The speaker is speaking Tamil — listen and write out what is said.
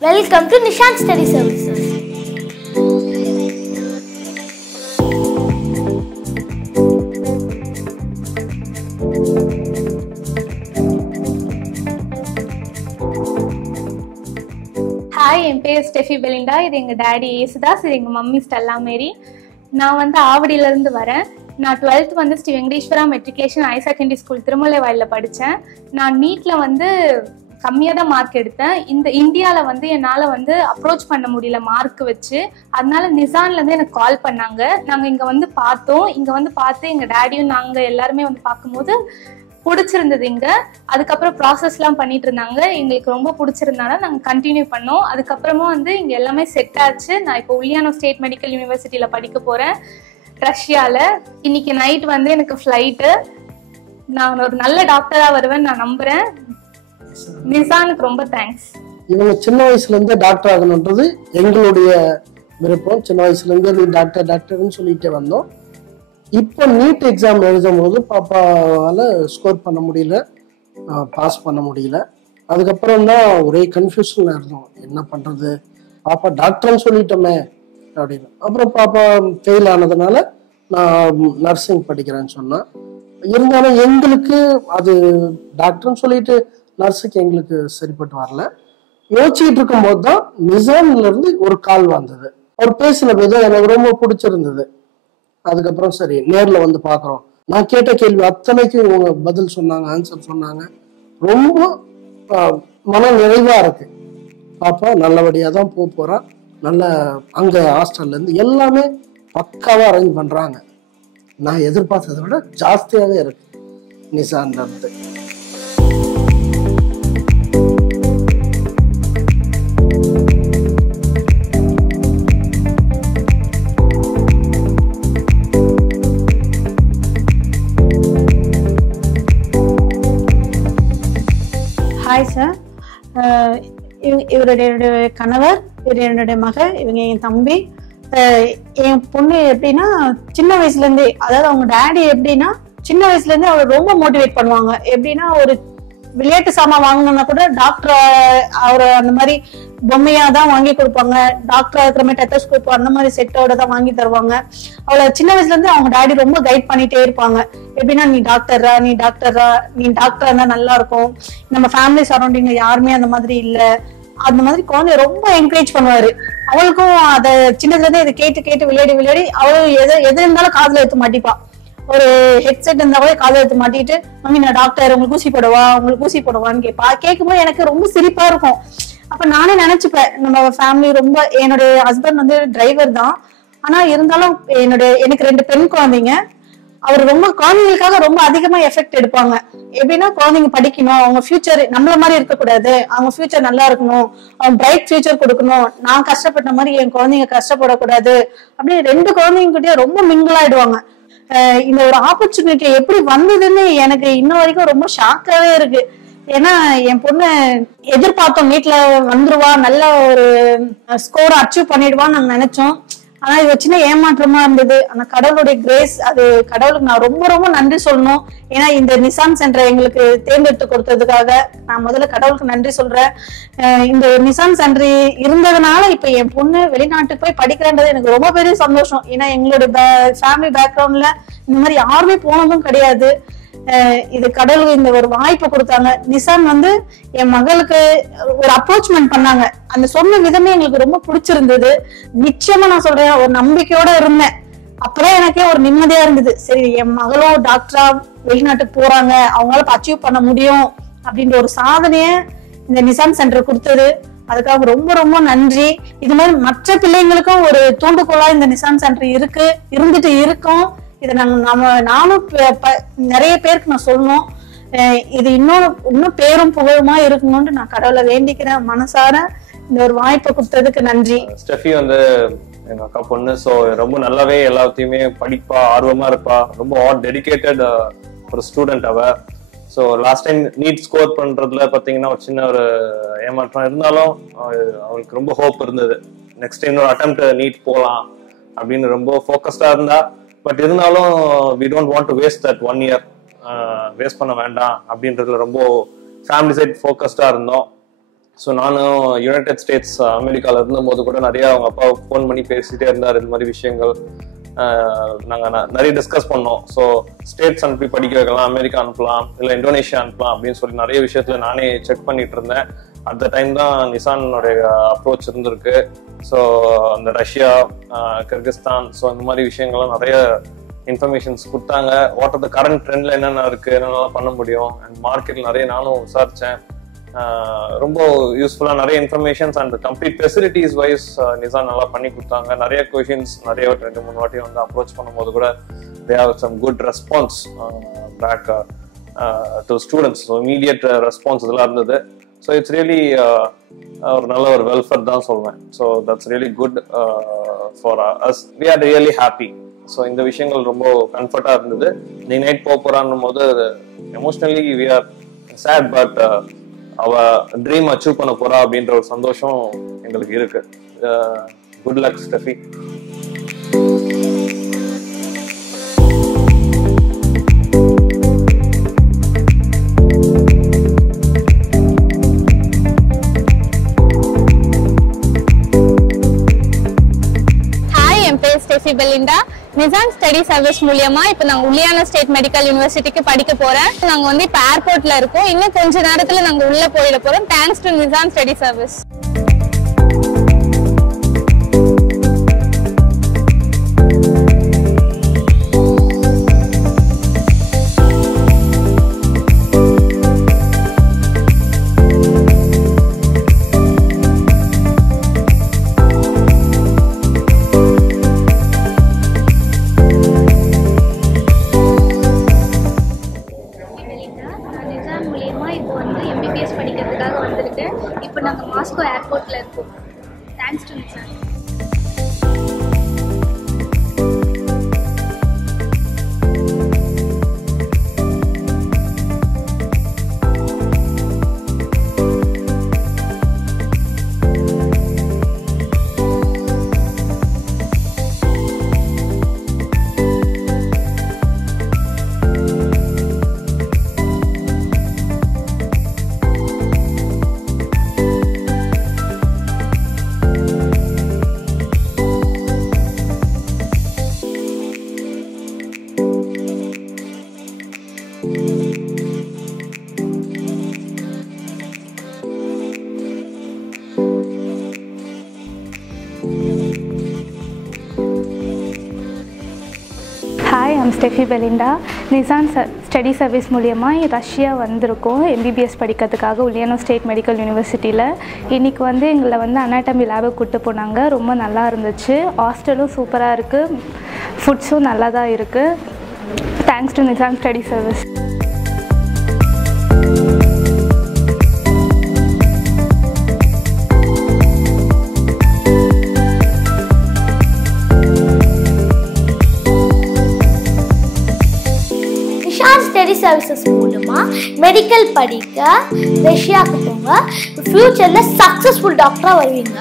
Welcome to Nishant Study Services. Hi, என் பேர் ஸ்டெஃபி பெலிண்டா. இது எங்கள் டேடி ஏசுதாஸ், இது எங்கள் மம்மி ஸ்டெல்லா மேரி. நான் ஆவடியிலேருந்து வரேன். நான் 12th Sri Venkateswara matriculation higher secondary school Tirumalai வாயிலில் படித்தேன். நான் நீட்டில் கம்மியாக தான் மார்க் எடுத்தேன். இந்த இந்தியாவில் என்னால் அப்ரோச் பண்ண முடியல மார்க் வச்சு. அதனால நிசான்லேருந்து எனக்கு கால் பண்ணாங்க. நாங்கள் இங்கே பார்த்தோம். இங்கே பார்த்து எங்கள் டேடியும் நாங்கள் எல்லாருமே பார்க்கும்போது பிடிச்சிருந்தது. இங்கே அதுக்கப்புறம் ப்ராசஸ்லாம் பண்ணிட்டு இருந்தாங்க. எங்களுக்கு ரொம்ப பிடிச்சிருந்தாலும் நாங்கள் கண்டினியூ பண்ணோம். அதுக்கப்புறமா இங்கே எல்லாமே செட் ஆச்சு. நான் இப்போ உல்யானோ ஸ்டேட் மெடிக்கல் யூனிவர்சிட்டியில் படிக்க போகிறேன், ரஷ்யாவில். இன்னைக்கு நைட் எனக்கு ஃப்ளைட்டு. நான் ஒரு நல்ல டாக்டராக வருவேன் நான் நம்புகிறேன். நிசானுக்கு ரொம்ப தேங்க்ஸ். இவங்க சின்ன வயசுல இருந்து டாக்டர் ஆகணுன்றது எங்களுடைய விருப்பம். சின்ன வயசுல இருந்து நீ டாக்டர்னு சொல்லிட்டே வந்தோம். இப்போ நீட் எக்ஸாம் எழுதும் போது பாப்பாவால ஸ்கோர் பண்ண முடியல, பாஸ் பண்ண முடியல. அதுக்கப்புறம் தான் ஒரே கன்ஃபியூஷன்ல இருந்தோம், என்ன பண்றது, பாப்பா டாக்டர்னு சொல்லிட்டோமே அப்படின்னு. அப்புறம் பாப்பா ஃபெயில் ஆனதுனால நான் நர்சிங் படிக்கிறேன்னு சொன்னேன். இருந்தாலும் எங்களுக்கு அது டாக்டர்னு சொல்லிட்டு நர்ஸுக்கு எங்களுக்கு சரிப்பட்டு வரல. யோசிச்சுட்டு இருக்கும் போது தான் நிசான்ல இருந்து ஒரு கால் வந்தது. அவர் பேசின போது எனக்கு ரொம்ப பிடிச்சிருந்தது. அதுக்கப்புறம் சரி நேர்ல பாக்குறோம். நான் கேட்ட கேள்வி அத்தனைக்கும் இவங்க பதில் சொன்னாங்க, ஆன்சர் சொன்னாங்க. ரொம்ப மன நிறைவா இருக்கு. பாப்பா நல்லபடியா தான் போறா. நல்ல அங்க ஹாஸ்டல்ல இருந்து எல்லாமே பக்காவா அரேஞ்ச் பண்றாங்க. நான் எதிர்பார்த்ததை விட ஜாஸ்தியாவே இருக்கு நிசான்ல இருந்து. ஹாய் சார், இவருடைய கணவர், இவர் என்னுடைய மகள், இவங்க என் தம்பி. என் பொண்ணு எப்படின்னா சின்ன வயசுல இருந்தே, அதாவது அவங்க டேடி எப்படின்னா சின்ன வயசுல இருந்தே அவர் ரொம்ப மோட்டிவேட் பண்ணுவாங்க. எப்படின்னா ஒரு விளையாட்டு சாமான் வாங்கணும்னா கூட டாக்டர் அவர் அந்த மாதிரி பொம்மையா தான் வாங்கி கொடுப்பாங்க. டாக்டர் இருக்கிற மாதிரி டெத்தஸ்கோப் அந்த மாதிரி செட்டோட தான் வாங்கி தருவாங்க. அவளை சின்ன வயசுல இருந்து அவங்க டாடி ரொம்ப கைட் பண்ணிட்டே இருப்பாங்க. எப்படின்னா நீ டாக்டரா இருந்தா நல்லா இருக்கும். நம்ம ஃபேமிலி சரௌண்டிங்ல யாருமே அந்த மாதிரி இல்ல, அந்த மாதிரி குழந்தைய ரொம்ப என்கரேஜ் பண்ணுவாரு. அவளுக்கும் அதை சின்னதுல இருந்தே இதை கேட்டு விளையாடி அவளும் எது இருந்தாலும் காதுல எடுத்து மாட்டிப்பா. ஒரு ஹெட்செட் இருந்தா கூட காதுல எடுத்து மாட்டிட்டு, மம்மி நான் டாக்டர், உங்களுக்கு ஊசி போடவான்னு கேட்பா. கேட்கும்போது எனக்கு ரொம்ப சிரிப்பா இருக்கும். அப்ப நானே நினைச்சுப்பேன், நம்ம ஃபேமிலி ரொம்ப, என்னுடைய ஹஸ்பண்ட் டிரைவர் தான், ஆனா இருந்தாலும் எனக்கு 2 பெண் குழந்தைங்க. அவர் ரொம்ப குழந்தைங்களுக்காக ரொம்ப அதிகமா எஃபெக்ட் எடுப்பாங்க. எப்படின்னா குழந்தைங்க படிக்கணும், அவங்க ஃபியூச்சர் நம்மள மாதிரி இருக்கக்கூடாது, அவங்க ஃபியூச்சர் நல்லா இருக்கணும், அவங்க பிரைட் ஃபியூச்சர் கொடுக்கணும், நான் கஷ்டப்பட்ட மாதிரி என் குழந்தைங்க கஷ்டப்படக்கூடாது அப்படின்னு 2 குழந்தைங்கிட்டே ரொம்ப மிங்கிள் ஆயிடுவாங்க. இந்த ஒரு ஆப்பர்ச்சுனிட்டி எப்படி வந்ததுன்னு எனக்கு இன்ன வரைக்கும் ரொம்ப ஷாக்காவே இருக்கு. ஏன்னா என் பொண்ணு எதிர்பார்த்தோம் நீட்ல வந்துருவா, நல்ல ஒரு ஸ்கோர் அச்சீவ் பண்ணிடுவான்னு நாங்க நினைச்சோம். ஆனா இது சின்ன ஏமாற்றமா இருந்தது. ஆனா கடவுளுடைய கிரேஸ், அது கடவுளுக்கு நான் ரொம்ப ரொம்ப நன்றி சொல்லணும். ஏன்னா இந்த நிசான் சென்டரை எங்களுக்கு தேர்ந்தெடுத்து கொடுத்ததுக்காக நான் முதல்ல கடவுளுக்கு நன்றி சொல்றேன். இந்த நிசான் சென்டர் இருந்ததுனால இப்ப என் பொண்ணு வெளிநாட்டுக்கு போய் படிக்கிறன்றது எனக்கு ரொம்ப பெரிய சந்தோஷம். ஏன்னா எங்களுடைய ஃபேமிலி பேக்ரவுண்ட்ல இந்த மாதிரி யாருமே போனதும் கிடையாது. இது கடவுளுக்கு இந்த ஒரு வாய்ப்பை கொடுத்தாங்க. நிசான் என் மகளுக்கு ஒரு அப்ரோச்மெண்ட் பண்ணாங்க. அந்த சொன்ன விதமே எங்களுக்கு ரொம்ப பிடிச்சிருந்தது. நிச்சயமா நான் சொல்றேன், ஒரு நம்பிக்கையோட இருந்தேன். அப்பதான் எனக்கே ஒரு நிம்மதியா இருந்தது. சரி, என் மகளும் டாக்டரா வெளிநாட்டுக்கு போறாங்க, அவங்களால அச்சீவ் பண்ண முடியும் அப்படின்ற ஒரு சாதனைய இந்த நிசான் சென்டர் கொடுத்தது. அதுக்காக ரொம்ப ரொம்ப நன்றி. இது மாதிரி மற்ற பிள்ளைங்களுக்கும் ஒரு தூண்டுகோலா இந்த நிசான் சென்டர் இருந்துட்டு இருக்கும். இதை நானும் நிறைய பேருக்கு நான் சொல்லணும். இது இன்னும் பேரும் புகழுமா இருக்கணும்னு நான் கடவுளை வேண்டிக்கிறேன் மனசார. இந்த ஒரு வாய்ப்பை கொடுத்ததுக்கு நன்றி. ஸ்டெஃபி எங்க அக்கா பொண்ணு. ஸோ ரொம்ப நல்லாவே எல்லாத்தையுமே படிப்பா, ஆர்வமா இருப்பா. ரொம்ப டெடிகேட்டட் ஒரு ஸ்டூடெண்ட் அவ. So last time NEET score பண்றதுல பாத்தீங்கன்னா ஒரு சின்ன ஒரு ஏமாற்றம் இருந்தாலும் அவளுக்கு ரொம்ப ஹோப் இருந்தது. நெக்ஸ்ட் டைம் ஒரு அட்டெம்ப்ட் நீட் போகலாம் அப்படின்னு ரொம்ப ஃபோக்கஸ்டா இருந்தா. பட் இருந்தாலும் we don't want to waste that 1 year, waste பண்ண வேண்டாம் அப்படின்றதுல ரொம்ப ஃபேமிலி சைட் ஃபோக்கஸ்டா இருந்தோம். ஸோ நானும் யுனைடெட் ஸ்டேட்ஸ் அமெரிக்காவில் இருந்தபோது கூட நிறைய அவங்க அப்பா ஃபோன் பண்ணி பேசிகிட்டே இருந்தார். இந்த மாதிரி விஷயங்கள் நாங்கள் நிறைய டிஸ்கஸ் பண்ணோம். ஸோ ஸ்டேட்ஸ் அனுப்பி படிக்க வைக்கலாம், அமெரிக்கா அனுப்பலாம், இல்லை இந்தோனேஷியா அனுப்பலாம் அப்படின்னு சொல்லி நிறைய விஷயத்துல நானே செக் பண்ணிட்டு இருந்தேன். அட் த டைம் தான் நிசானுடைய அப்ரோச் இருந்திருக்கு. ஸோ அந்த ரஷ்யா, கிர்கிஸ்தான், ஸோ இந்த மாதிரி விஷயங்கள்லாம் நிறைய இன்ஃபர்மேஷன்ஸ் கொடுத்தாங்க. வாட் ஆர் த கரண்ட் ட்ரெண்ட்ல என்னென்ன இருக்கு, என்னென்னலாம் பண்ண முடியும், அண்ட் மார்க்கெட்ல நிறைய நானும் விசாரிச்சேன். ரொம்ப யூஸ்ஃபுல்லாக நிறைய informations and complete facilities wise Nissan நல்லா பண்ணி கொடுத்தாங்க. நிறைய கொஷின்ஸ் நிறைய 2-3 வாட்டி வந்து அப்ரோச் பண்ணும்போது கூட they have some good response back to students. So immediate response இதெல்லாம் இருந்தது. ஸோ இட்ஸ் ரியலி ஒரு நல்ல ஒரு வெல்ஃபேர் தான் சொல்வேன். So that's really good for us. We are really happy. So இந்த விஷயங்கள் ரொம்ப கம்ஃபர்ட்டாக இருந்தது. நீ நைட் போகிறான்னும் போது emotionally we are sad, but அவ ட்ரீம் அச்சீவ் பண்ண போறா அப்படின்ற ஒரு சந்தோஷம் எங்களுக்கு இருக்கு. Good luck Steffi. Steffi Belinda. Nissan study service மூலியமா இப்ப நாங்க உலியானா ஸ்டேட் மெடிக்கல் யூனிவர்சிட்டிக்கு படிக்க போறேன். நாங்க வந்து இப்ப ஏர்போர்ட்ல இருக்கோம். இன்னும் கொஞ்ச நேரத்துல நாங்க உள்ள போயிட போறோம். Thanks to Nissan study service. படிக்கிறதுக்காக வந்திருக்கேன். இப்போ நாங்கள் மாஸ்கோ ஏர்போர்ட்ல இருக்கோம். Thanks to Nissan. Hi, I'm Steffi Belinda. Nissan study service மூலியமாக ரஷ்யா வந்திருக்கோம் எம்பிபிஎஸ் படிக்கிறதுக்காக உலியானா ஸ்டேட் மெடிக்கல் யூனிவர்சிட்டியில். இன்றைக்கி வந்து எங்களை வந்து அனாட்டமி லேபுக்கு கூப்பிட்டு போனாங்க. ரொம்ப நல்லா இருந்துச்சு. ஹாஸ்டலும் சூப்பராக இருக்குது, ஃபுட்ஸும் நல்லா தான் இருக்குது. Thanks to Nissan study service. Study services மூலமா மெடிக்கல் படிக்க ரஷ்யாவுக்கு போங்க. ஃபியூச்சர்ல சக்சஸ்ஃபுல் டாக்டரா வருவீங்க.